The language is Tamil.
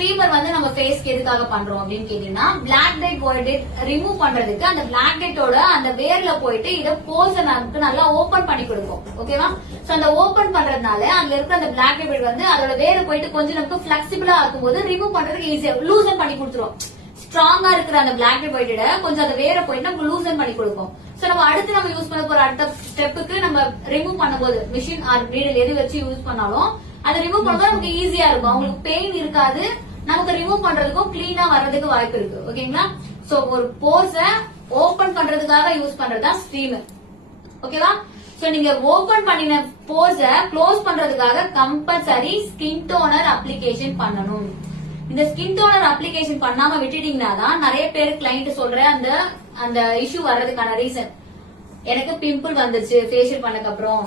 ஸ்ட்ரீமர் வந்து நம்ம ஃபேஸ்க்கு எதுக்காக பண்றோம் அப்படின்னு கேட்டீங்கன்னா blackhead whitehead remove பண்றதுக்கு அந்த பிளாக் டெட்டோட அந்த வேர்ல போயிட்டு இதை போர்ஸை நமக்கு நல்லா ஓபன் பண்ணி கொடுக்கும். ஓகேவா? சோ அந்த ஓபன் பண்றதுனால அதுல இருக்கிற அந்த பிளாக் டெட் வந்து அதோட வேர போயிட்டு கொஞ்சம் நமக்கு பிளெக்சிபிளா இருக்கும்போது ரிமூவ் பண்றதுக்கு ஈஸியா லூசன் பண்ணி கொடுத்துரும். ஸ்ட்ராங்கா இருக்கிற அந்த பிளாக் டெட் ஒயிட் கொஞ்சம் அந்த வேர போயிட்டு நமக்கு லூசன் பண்ணி கொடுக்கும். சோ நம்ம அடுத்து நம்ம யூஸ் பண்ண போற அடுத்த ஸ்டெப்புக்கு நம்ம ரிமூவ் பண்ணும்போது மிஷின் ஆர் நீடில் எது வச்சு யூஸ் பண்ணாலும் அதை ரிமூவ் பண்ணும்போது நமக்கு ஈஸியா இருக்கும். அவங்களுக்கு பெயின் இருக்காது, நமக்கு ரிமூவ் பண்றதுக்கும் கிளீனா வர்றதுக்கு வாய்ப்பு இருக்கு. ஓகேங்களா? சோ ஒரு போர்ஸ ஓபன் பண்றதுக்காக யூஸ் பண்றதுதான் ஸ்ட்ரீமர். ஓகேவா? சோ நீங்க ஓபன் பண்ணின போர்ஸ க்ளோஸ் பண்றதுக்காக கம்பல்சரி ஸ்கின் டோனர் அப்ளிகேஷன் பண்ணணும். இந்த ஸ்கின் டோனர் அப்ளிகேஷன் பண்ணாம விட்டுட்டீங்கன்னா தான் நிறைய பேர் கிளைண்ட் சொல்ற அந்த இஷ்யூ வர்றதுக்கான ரீசன். எனக்கு பிம்பிள் வந்துருச்சு ஃபேஷியல் பண்ணதுக்கு அப்புறம்,